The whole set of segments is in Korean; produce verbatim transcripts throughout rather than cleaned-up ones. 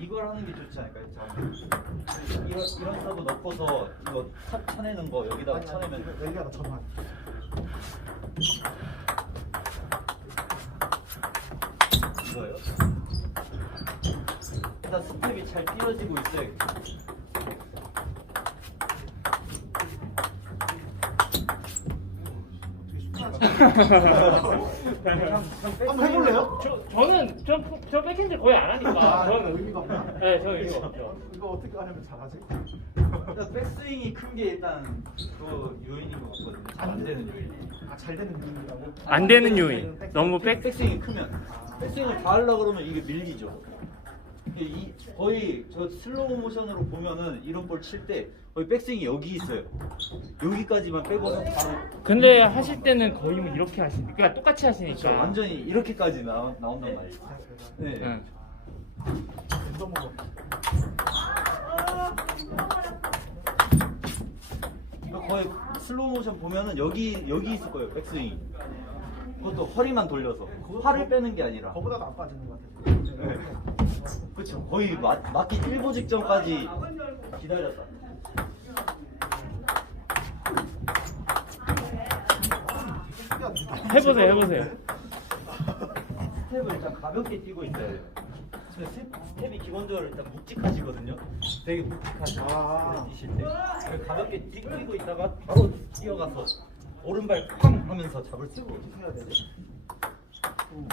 이걸 하는 게 좋지 않을까요? 자, 이런 이런 서브 넣고서 이거 차, 쳐내는 거 여기다가 쳐내면 여기가 전환. 이거요. 일단 스텝이 잘 띄워지고 있어요. 한번 해볼래요? 저 저는 저, 저 백핸드 거의 안 하니까. 아, 저는 의미가 없나? 네, 저는 의미가 없죠. 이거 어떻게 하려면 잘하지? 일단 백스윙이 큰 게 일단 그 요인인 것 같거든요. 잘 안 되는 요인. 아, 잘 되는 분이라고? 안 되는 요인. 너무 백 백스윙이 크면 백스윙을 다 하려고 그러면 이게 밀리죠. 이게 이 거의 저 슬로우 모션으로 보면은 이런 볼 칠 때 거의 백스윙이 여기 있어요. 여기까지만 빼고는 바로 근데 하실 때는 거의 뭐 이렇게 하시니까 그러니까 똑같이 그렇죠. 하시니까. 완전히 이렇게까지 나, 나온단 말이에요. 네. 응. 랜덤 먹어. 거의 슬로우 모션 보면은 여기 여기 있을 거예요. 백스윙이. 그것도 허리만 돌려서 팔을 빼는 게 아니라. 그거보다도 안 빠지는 것 같아요. 네. 그렇죠. 거의 맞, 맞기 일보 직전까지 기다렸다. 해보세요, 해보세요. 스텝을 일단 가볍게 뛰고 있어야 돼요. 저 스텝, 스텝이 기본적으로 일단 묵직하시거든요. 되게 묵직하시고 아. 뛰실 때 그래서 가볍게 뛰, 뛰고 있다가 바로 뛰어가서 오른발 쾅 하면서 잡을 수 있고 어떻게 해야 되지? 음.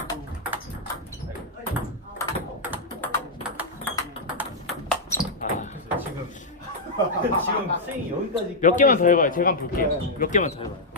아, 그래서 지금 지금 스윙이 여기까지 몇 개만 더 해봐요. 제가 한번 볼게요. 몇 개만 더 해봐요.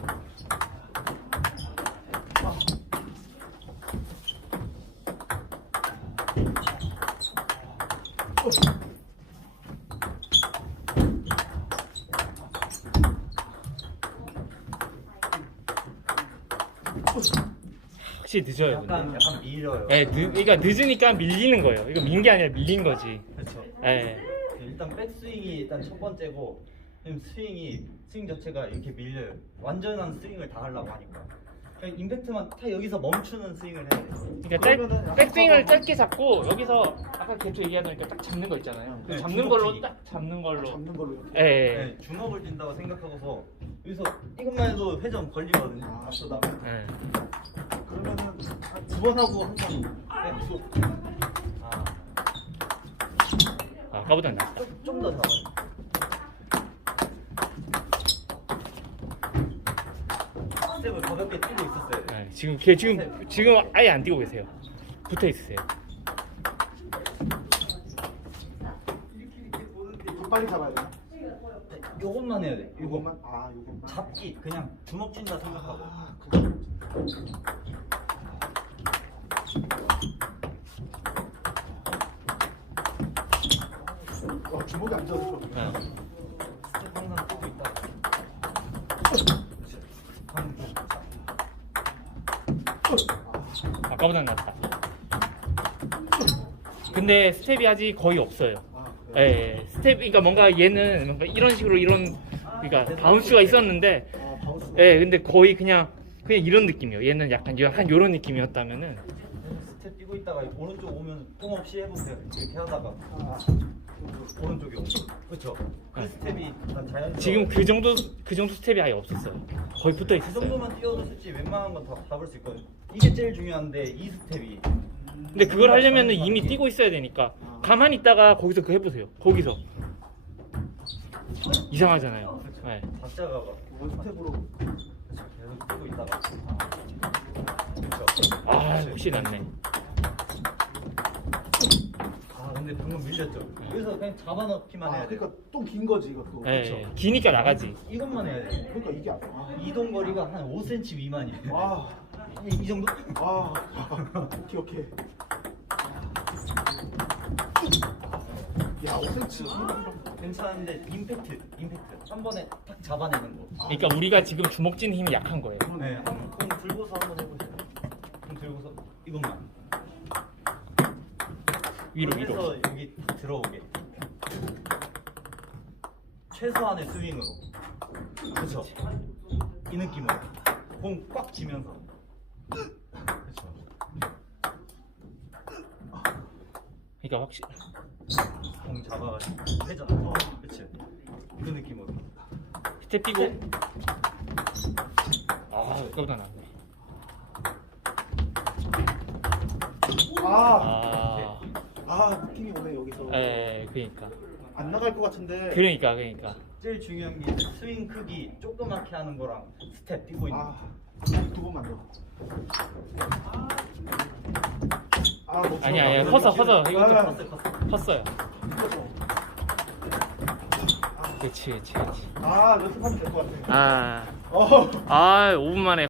확실히 늦어요. 약간 근데. 약간 밀려요. 예, 늦, 그러니까 늦으니까 밀리는 거예요. 이거 민 게 아니라 밀린 거지. 그렇죠. 예. 일단 백스윙이 일단 첫 번째고 지금 스윙이 스윙 자체가 이렇게 밀려요. 완전한 스윙을 다 하려고 하니까 그냥 임팩트만 다 여기서 멈추는 스윙을 해야 돼요. 그러니까 짧, 백스윙을 짧게 잡고 여기서 아까 개초 얘기하던 딱 잡는 거 있잖아요. 그 네, 잡는 주먹 걸로 쥐기. 딱 잡는 걸로. 잡는 걸로 이렇게. 예. 예. 네, 주먹을 쥔다고 생각하고서 여기서 이것만 해도 회전 걸리거든요. 아, 앞서다. 예. 그러면은 두 번 하고 항상 네, 두- 아, 아까보다 낫다. 좀더 잡아요. 스텝을 가볍게 뛰고 있었어요. 예, 지금 걔 지금 지금 아예 안 뛰고 계세요. 붙어 있으세요. 좀 빨리 잡아야 되나? 네, 요것만 해야 돼. 요것만. 요것만? 아, 요것만. 잡기 그냥 주먹 쥔다 생각하고. 아, 그거. 와, 주먹이 안 져서 예. 스텝 항상 뛰고 있다. 방금 아까보다 낫다. 근데 스텝이 아직 거의 없어요. 아, 예, 그래. 예. 스텝 그러니까 뭔가 얘는 뭔가 이런 식으로 이런 그러니까 바운스가 있었는데 아, 바운스. 예, 근데 거의 그냥 그냥 이런 느낌이에요. 얘는 약간 한 요런 느낌이었다면은 스텝 뛰고 있다가 오른쪽 오면 공 없이 해보세요. 이렇게 하다가 아, 오른쪽에 오면 그렇죠. 그 스텝이 난 자연스러워. 지금 그 정도 그 정도 스텝이 아예 없었어요. 거의 붙어 그 있었어요. 정도만 뛰어도 솔직히 웬만한 건 다 잡을 수 있거든. 이게 제일 중요한데 이 스텝이. 근데 그걸 하려면은 이미 뛰고 있어야 되니까 가만히 있다가 거기서 그거 해보세요. 거기서 이상하잖아요. 예. 박자가 원 스텝으로. 계속 뛰고 있다가. 그렇죠. 아, 혹시 낫네. 아 근데 방금 밀렸죠. 여기서 그냥 잡아넣기만 아, 해야 돼. 그러니까 또 긴 거지, 이것도. 예, 그렇죠. 예. 기니까 나가지. 이것만 해야 돼. 그러니까 이게 안 돼. 아, 이동 거리가 한 오 센티미터 미만이에요. 아, 이, 이 정도? 아, 오케이, 오케이. 야, 오 센티미터. 괜찮은데 임팩트, 임팩트 한 번에 탁 잡아내는 거. 그러니까 우리가 지금 주먹 쥐는 힘이 약한 거예요. 네, 한공 들고서 한번 해보세요. 공 들고서 이것만. 위로 그래서 위로. 여기 탁 들어오게. 최소한의 스윙으로. 그렇죠. 이 느낌으로. 공 꽉 쥐면서. 그렇죠. 그러니까 확실히 공 잡아가지고 회전. 어, 그치. 그 느낌으로. 밑에 삐고. 아, 여기보다 낫네. 아, 아, 아 느낌이 오네 여기서. 에, 그러니까, 안 나갈 것 같은데. 그러니까, 그러니까. 제일 중요한 게 스윙 크기 조그맣게 하는 거랑 스텝 뛰고 있는 거. 아, 두 번만 더. 아, 못 아니, 아니, 들어가. 컸어, 컸어. 이거 좀 아, 컸어, 컸어. 컸어요. 커져. 그렇지, 그렇지, 그렇지. 아, 연습하면 될 것 같아. 아, 어. 아, 오 분 만에.